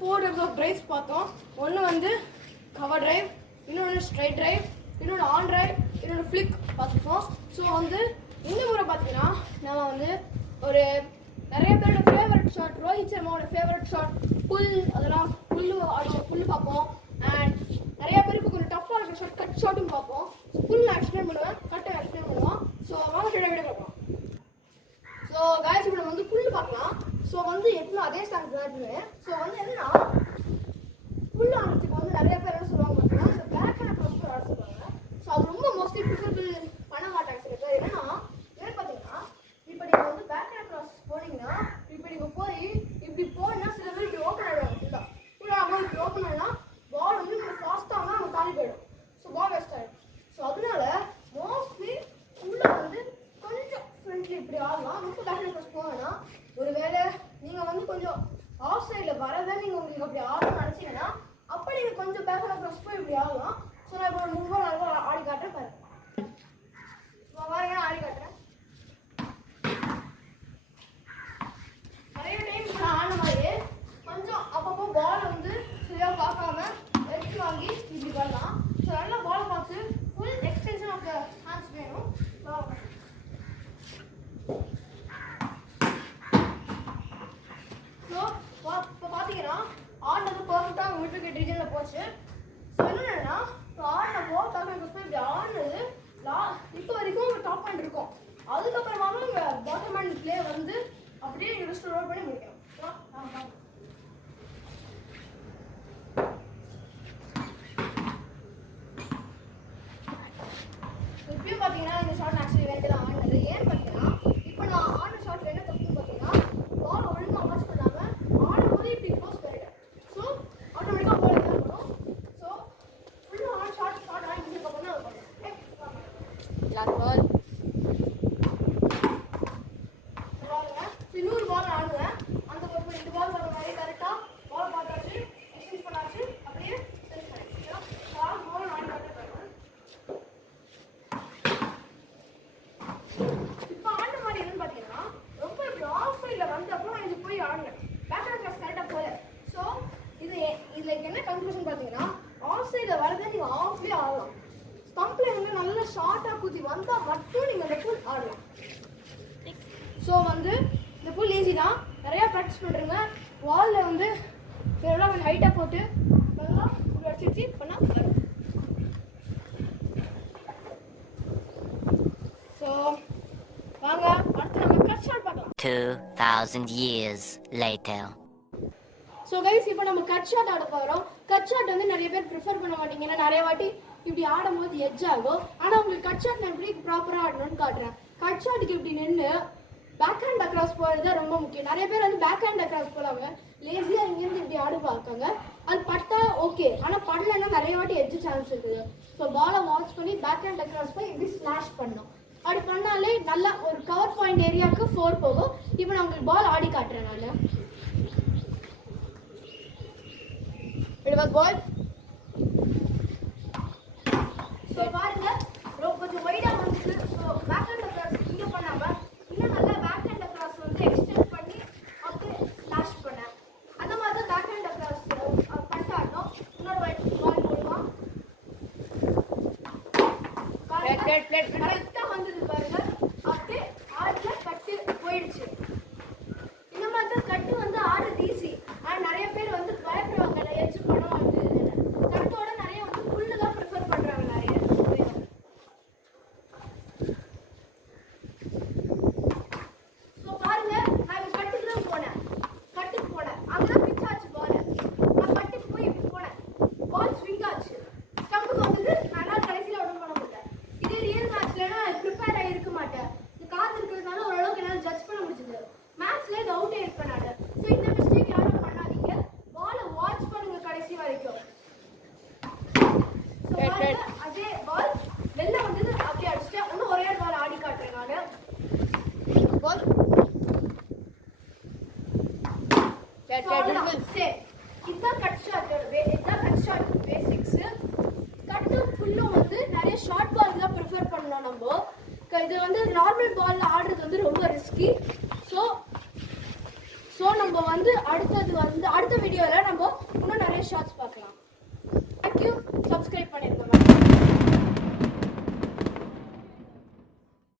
4 types of drives பார்த்தோம். ஒன்று வந்து கவர் டிரைவ், இன்னொன்று ஸ்ட்ரைட் டிரைவ், இன்னொன்று ஆன் டிரைவ், இன்னொன்று ஃப்ளிக் பார்த்துருக்கோம். ஸோ வந்து இந்த முறை பார்த்தீங்கன்னா நம்ம வந்து ஒரு நிறைய பேரோட ஃபேவரட் ஷாட், ரோஹித் சர்மாவோட ஃபேவரட் ஷாட் புல், அதெல்லாம் புல் பார்ப்போம். அண்ட் நிறைய பேருக்கு கொஞ்சம் டஃப்பாக இருக்கிற ஷாட் கட் ஷாட்டும் பார்ப்போம். புல் எக்ஸ்பிளைன் பண்ணுவேன், கட்டை எக்ஸ்பிளைன் பண்ணுவோம். ஸோ வாங்க வீடியோ பார்க்கலாம். ஸோ காய்ஸ் இப்போ நம்ம வந்து புல் பார்க்கலாம். ஸோ வந்து எப்பவும் அதே ஸ்டாண்ட் தான் இருக்குங்க. ஸோ வந்து என்னன்னா புல் ஆடுறதுக்கு வந்து நிறைய பேர் என்ன சொல்லுவாங்க பார்த்தீங்கன்னா இந்த பேக் ஹேண்ட் க்ராஸ் ஆட சொல்லுவாங்க. ஸோ அது ரொம்ப மோஸ்ட்லி ப்ரிஃபரபிள் பண்ண மாட்டாங்க சில பேர். என்னன்னா பார்த்தீங்கன்னா இப்போ நீங்கள் வந்து பேக் ஹேண்ட் க்ராஸ் போனீங்கன்னா இப்போ நீங்கள் போய் இப்படி போனால் சில பேர் இப்படி ஓப்பன் ஆகிடுவாங்க. ஃபுல்லாக இப்படி ஓப்பன் ஆகினா பால் வந்து கொஞ்சம் ஃபாஸ்ட்டாக அவங்க தாண்டி போயிடும். ஸோ பால் வேஸ்ட் ஆகிடும். ஸோ அதனால மோஸ்ட்லி உள்ள வந்து கொஞ்சம் ஃப்ரண்ட்லி இப்படி ஆடலாம். ரொம்ப பேக் ஹேண்ட் க்ராஸ் போவேன்னா ஒரு வேளை நீங்கள் வந்து கொஞ்சம் ஆஃப் சைடில் வரதை நீங்கள் உங்களுக்கு அப்படி ஆடணும்னு நினச்சிங்கன்னா அப்போ நீங்கள் கொஞ்சம் பேக் ஹேண்ட் க்ராஸ் போய் இப்படி ஆடலாம். ஸோ நான் இப்போ ஒரு 3 பால் ஆடி காட்டுறேன் பாருங்க. ஆடி காட்டுறேன். நிறைய டைம் நான் ஆன மாதிரியே கொஞ்சம் அப்பப்போ பால் வந்து சரியாக பார்க்காம எடுத்து வாங்கி இப்படி பண்ணலாம். ஸோ நல்லா பால் பார்த்து full extension of the hands வேணும். ஸோ இப்போ பார்த்தீங்கன்னா ஆடினது பர்ஃபெக்டாக அவங்க விட்டு ரீஜனில் போச்சு. ஸோ என்னென்னா இப்போ ஆடினப்போ டாப் இப்படி ஆடினது இப்போ வரைக்கும் உங்கள் டாப் ஹேண்ட் இருக்கும். அதுக்கப்புறமா உங்கள் பாட்டம் ஹேண்ட் பிளே வந்து அப்படியே நீங்கள் ரிஸ்ட் ரோல் பண்ணி முடிக்கணும். இப்பயும் பார்த்தீங்கன்னா இந்த ஷாட் ஆக்சுவலி வேண்டியது தான் ஆடினது. ஏன்னு பார்த்தீங்கன்னா இப்போ நான் ஆடின ஷாட்டில் என்ன தப்புன்னு பார்த்தீங்கன்னா பால் ஒழுங்காக வாட்ச் பண்ணாமல் ஆடும்போது இப்படி க்ளோஸ் பண்ணிட்டேன். ஸோ ஆட்டோமேட்டிக்காக பால் என்ன வரும். ஸோ ஃபுல்லாக ஷார்ட் ஆடி முடிஞ்சதுக்கப்புறம் தான் அது லாஸ்ட் பால் இன்னொரு பால் ஆடுவேன். அந்த ஒரு 2 பால் வர மாதிரி கரெக்டாக பால் பார்த்தாச்சு, எக்ஸ்சேஞ்ச் பண்ணாச்சு, அப்படியே சென்ஸ் பண்ணிடுச்சு. பால் ஆடி காட்டுறேன். இப்போ ஆடின மாதிரி என்னன்னு பார்த்தீங்கன்னா ரொம்ப இப்படி ஆஃப் சைடில் வந்தப்போ நான் இது போய் ஆடினேன். பேக் ஹேண்ட் க்ராஸ் கரெக்டாக போல. ஸோ இதில் என்ன கன்க்ளூஷன் பார்த்தீங்கன்னா ஆஃப் சைடில் வரதை நீங்கள் ஆஃப்லேயே ஆடலாம். ஸ்டம்பில் வந்து நல்லா ஷார்ட்டாக குத்தி வந்தால் மட்டும் நீங்கள் அந்த புல் ஆடலாம். ஸோ வந்து இந்த புல் ஈஸி தான். நிறையா ப்ராக்டிஸ் பண்ணுறேங்க. வாலில் வந்து இதெல்லாம் கொஞ்சம் ஹைட்டாக போட்டு நல்லா அடிச்சு பண்ணால் வரும். ஸோ வாங்க அடுத்து நம்ம கட் ஷாட் பார்க்கலாம். 2000 years later. ஸோ கைஸ் இப்போ நம்ம கட் ஷாட் ஆட போகிறோம். கட் ஷாட் வந்து நிறைய பேர் ப்ரிஃபர் பண்ண மாட்டீங்க. ஏன்னா நிறைய வாட்டி இப்படி ஆடும்போது எட்ஜ் ஆகும். ஆனால் உங்களுக்கு கட் ஷாட் நான் எப்படி ப்ராப்பராக ஆடணும்னு காட்டுறேன். கட் ஷாட்டுக்கு இப்படி நின்று பேக் ஹேண்ட் அக்ராஸ் போகிறது தான் ரொம்ப முக்கியம். நிறைய பேர் வந்து பேக் ஹேண்ட் அக்ராஸ் போகிறாங்க, லேசியாக இங்கேருந்து இப்படி ஆடு பார்க்காங்க. அது பட்டா ஓகே, ஆனால் படலைன்னா நிறைய வாட்டி எட்ஜ் சான்ஸ் இருக்குது. ஸோ பாலை வாட்ச் பண்ணி பேக் ஹேண்ட் அக்ராஸ் போய் இப்படி ஸ்லாஷ் பண்ணணும். அப்படி பண்ணாலே நல்லா ஒரு கவர் பாயிண்ட் ஏரியாவுக்கு 4 போகும். இப்போ நான் உங்களுக்கு பால் ஆடி காட்டுறேன். நான் இட் வாஸ் பால். ஸோ பாருங்க கொஞ்சம் வைடாக வந்துட்டு. ஸோ பேக் ஹேண்ட் அக்ராஸ் இங்கே பண்ணாமல் இன்னும் நல்லா பேக் ஹேண்ட் அக்ராஸ் வந்து எக்ஸ்டெண்ட் பண்ணி அப்படியே ஸ்லாஷ் பண்ணேன். அந்த மாதிரி தான் பேக் ஹேண்ட் அக்ராஸ் பண்ணிட்டாலும் இன்னொரு பால் போடுவான். கரெக்டாக வந்தது பாருங்க. அப்படியே ஆடில கட்டு போயிடுச்சு. இந்த மாதிரி தான் கட்டு வந்து ஆடுறது ஈஸி. ஆனால் நிறைய பேர் வந்து பயப்படுவாங்க எட்ஜ் படம் கட்டோட நிறைய வந்து புல்லு தான் ப்ரிஃபர் பண்ணுறாங்க நிறைய பேர். ஸோ பாருங்க நான் கட்டுக்கு தான் போனேன். அங்கதான் பிச் ஆச்சு பால். நான் கட்டுக்கு போய் இப்படி போனேன். பால் ஸ்விங் ஆச்சு. ஸ்டம்புக்கு வந்தது. நான் கடைசியில் ஒன்றும் பண்ண முடியல. இதே ரியல் மேட்ச்லன்னா ப்ரிப்பேர் ஆகிருக்க மாட்டேன். இந்த காற்று இருக்கிறதுனால ஓரளவுக்கு என்னால் ஜட்ஜ் பண்ண முடிஞ்சது. மேட்ச்ல இது அவுட்டே இருப்பேன் நான். ஸோ இந்த மிஸ்டேக் யாரும் பண்ணாதீங்க. பாலை வாட்ச் பண்ணுங்க கடைசி வரைக்கும். அதே பால் வெளில வந்தது அப்படியே அடிச்சுட்டேன். இன்னும் ஒரே பால் ஆடி காட்டுறேன் நான். பால் இதுதான் கட் ஷாட் பேசிக்ஸ். கட்டு புல்லும் வந்து நிறைய ஷார்ட் பால் தான் ப்ரிஃபர் பண்ணலாம். நம்ம இது வந்து நார்மல் பால்ல ஆடுறது வந்து ரொம்ப ரிஸ்கி. ஸோ ஸோ நம்ம வந்து அடுத்த வீடியோவில் நம்ம இன்னும் நிறைய ஷார்ட்ஸ் பார்க்கலாம். தேங்க்யூ. சப்ஸ்கிரைப் பண்ணிடுங்க.